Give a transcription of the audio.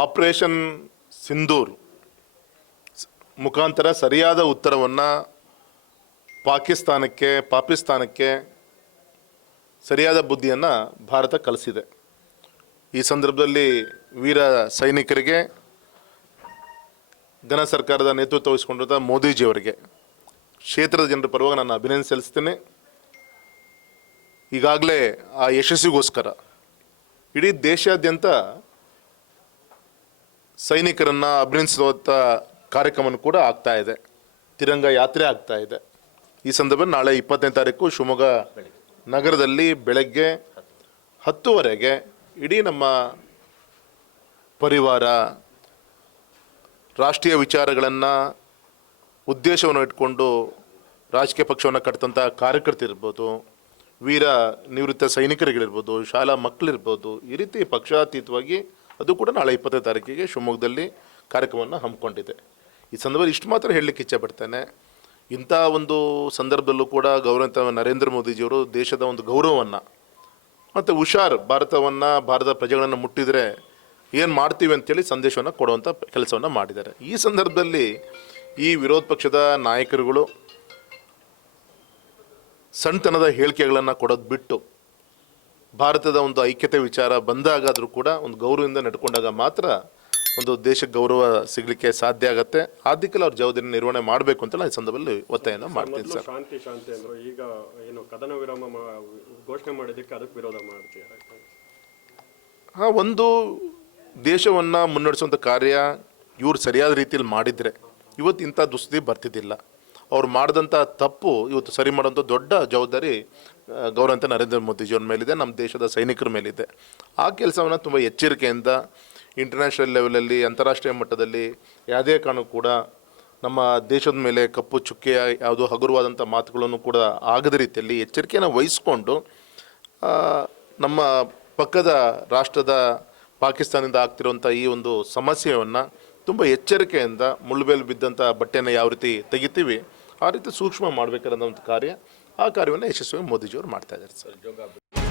Operation Sindoor ಮುಖಾಂತರ ಸರಿಯಾದ ಉತ್ತರವನ್ನು ಪಾಕಿಸ್ತಾನಕ್ಕೆ ಪಾಕಿಸ್ತಾನಕ್ಕೆ ಸರಿಯಾದ ಬುದ್ಧಿಯನ್ನು ಭಾರತ ಕಲಿಸಿದೆ. ಈ ಸಂದರ್ಭದಲ್ಲಿ ವೀರ ಸೈನಿಕರಿಗೆ, ಘನ ಸರ್ಕಾರದ ನೇತೃತ್ವ ವಹಿಸಿಕೊಂಡಿರುವ ಮೋದಿಜಿಯವರಿಗೆ ಕ್ಷೇತ್ರದ ಜನರ ಪರವಾಗಿ ನಾನು ಅಭಿನಂದನೆ ಸಲ್ಲಿಸ್ತೇನೆ. ಈಗಾಗಲೇ ಆ ಯಶಸ್ಸಿಗೋಸ್ಕರ ಇಡೀ ದೇಶಾದ್ಯಂತ ಸೈನಿಕರನ್ನು ಅಭಿನಂದಿಸುವಂಥ ಕಾರ್ಯಕ್ರಮ ಕೂಡ ಆಗ್ತಾ ಇದೆ. ತಿರಂಗ ಯಾತ್ರೆ ಆಗ್ತಾ ಇದೆ. ಈ ಸಂದರ್ಭದಲ್ಲಿ ನಾಳೆ ಇಪ್ಪತ್ತನೇ ತಾರೀಕು ಶಿವಮೊಗ್ಗ ನಗರದಲ್ಲಿ ಬೆಳಗ್ಗೆ ಹತ್ತುವರೆಗೆ ಇಡೀ ನಮ್ಮ ಪರಿವಾರ ರಾಷ್ಟ್ರೀಯ ವಿಚಾರಗಳನ್ನು ಉದ್ದೇಶವನ್ನು ಇಟ್ಕೊಂಡು ರಾಜಕೀಯ ಪಕ್ಷವನ್ನು ಕಟ್ಟಿದಂಥ ಕಾರ್ಯಕರ್ತರಿರ್ಬೋದು ವೀರ ನಿವೃತ್ತ ಸೈನಿಕರಿಗಳಿರ್ಬೋದು, ಶಾಲಾ ಮಕ್ಕಳಿರ್ಬೋದು, ಈ ರೀತಿ ಪಕ್ಷಾತೀತವಾಗಿ ಅದು ಕೂಡ ನಾಳೆ ಇಪ್ಪತ್ತನೇ ತಾರೀಕಿಗೆ ಶಿವಮೊಗ್ಗದಲ್ಲಿ ಕಾರ್ಯಕ್ರಮವನ್ನು ಹಮ್ಮಿಕೊಂಡಿದೆ. ಈ ಸಂದರ್ಭದಲ್ಲಿ ಇಷ್ಟು ಮಾತ್ರ ಹೇಳಲಿಕ್ಕೆ ಇಚ್ಛೆ ಪಡ್ತೇನೆ. ಇಂಥ ಒಂದು ಸಂದರ್ಭದಲ್ಲೂ ಕೂಡ ಗೌರವಂತ ನರೇಂದ್ರ ಮೋದಿಜಿಯವರು ದೇಶದ ಒಂದು ಗೌರವವನ್ನು ಮತ್ತು ಹುಷಾರ್ ಭಾರತವನ್ನು, ಭಾರತದ ಪ್ರಜೆಗಳನ್ನು ಮುಟ್ಟಿದರೆ ಏನು ಮಾಡ್ತೀವಿ ಅಂತೇಳಿ ಸಂದೇಶವನ್ನು ಕೊಡುವಂಥ ಕೆಲಸವನ್ನು ಮಾಡಿದ್ದಾರೆ. ಈ ಸಂದರ್ಭದಲ್ಲಿ ಈ ವಿರೋಧ ಪಕ್ಷದ ನಾಯಕರುಗಳು ಸಣ್ಣತನದ ಹೇಳಿಕೆಗಳನ್ನು ಕೊಡೋದು ಬಿಟ್ಟು ಭಾರತದ ಒಂದು ಐಕ್ಯತೆ ವಿಚಾರ ಬಂದಾಗಾದರೂ ಕೂಡ ಒಂದು ಗೌರವದಿಂದ ನಡ್ಕೊಂಡಾಗ ಮಾತ್ರ ಒಂದು ದೇಶಕ್ಕೆ ಗೌರವ ಸಿಗಲಿಕ್ಕೆ ಸಾಧ್ಯ ಆಗತ್ತೆ. ಆ ದಿಕ್ಕಲ್ಲಿ ಅವ್ರ ಜವಾಬ್ದಾರಿ ನಿರ್ವಹಣೆ ಮಾಡಬೇಕು ಅಂತ ಈ ಸಂದರ್ಭದಲ್ಲಿ ಒತ್ತಾಯನ ಮಾಡ್ತೀನಿ ಸರ್. ಶಾಂತಿ ಶಾಂತಿ ಅಂದ್ರು. ಈಗ ಏನು ಕದನ ವಿರಾಮ ಘೋಷಣೆ ಮಾಡಿದ್ದಕ್ಕೆ ಅದಕ್ಕೆ ವಿರೋಧ ಮಾಡ್ತೀರಾ? ಹಾಂ ಒಂದು ದೇಶವನ್ನು ಮುನ್ನಡೆಸುವಂಥ ಕಾರ್ಯ ಇವ್ರು ಸರಿಯಾದ ರೀತಿಯಲ್ಲಿ ಮಾಡಿದರೆ ಇವತ್ತು ಇಂಥ ದುಸ್ಥಿತಿ ಬರ್ತಿದ್ದಿಲ್ಲ. ಅವ್ರು ಮಾಡಿದಂಥ ತಪ್ಪು ಇವತ್ತು ಸರಿ ಮಾಡುವಂಥ ದೊಡ್ಡ ಜವಾಬ್ದಾರಿ ಗೌರವಂತ ನರೇಂದ್ರ ಮೋದಿಜಿಯವ್ರ ಮೇಲಿದೆ ನಮ್ಮ ದೇಶದ ಸೈನಿಕರ ಮೇಲಿದೆ. ಆ ಕೆಲಸವನ್ನು ತುಂಬ ಎಚ್ಚರಿಕೆಯಿಂದ ಇಂಟರ್ನ್ಯಾಷನಲ್ ಲೆವೆಲಲ್ಲಿ ಅಂತಾರಾಷ್ಟ್ರೀಯ ಮಟ್ಟದಲ್ಲಿ ಯಾವುದೇ ಕಾರಣಕ್ಕೂ ಕೂಡ ನಮ್ಮ ದೇಶದ ಮೇಲೆ ಕಪ್ಪು ಚುಕ್ಕೆಯ ಯಾವುದೋ ಹಗುರವಾದಂಥ ಮಾತುಗಳನ್ನು ಕೂಡ ಆಗದ ರೀತಿಯಲ್ಲಿ ಎಚ್ಚರಿಕೆಯನ್ನು ವಹಿಸ್ಕೊಂಡು ನಮ್ಮ ಪಕ್ಕದ ರಾಷ್ಟ್ರದ ಪಾಕಿಸ್ತಾನದಿಂದ ಆಗ್ತಿರುವಂಥ ಈ ಒಂದು ಸಮಸ್ಯೆಯನ್ನು ತುಂಬ ಎಚ್ಚರಿಕೆಯಿಂದ ಮುಳ್ಳುಬೇಲು ಬಿದ್ದಂಥ ಬಟ್ಟೆಯನ್ನು ಯಾವ ರೀತಿ ತೆಗಿತೀವಿ, ಆ ರೀತಿ ಸೂಕ್ಷ್ಮ ಮಾಡಬೇಕಾದಂಥ ಒಂದು ಕಾರ್ಯ აკარიონა ეშესუე მოდიჯორ მართადერც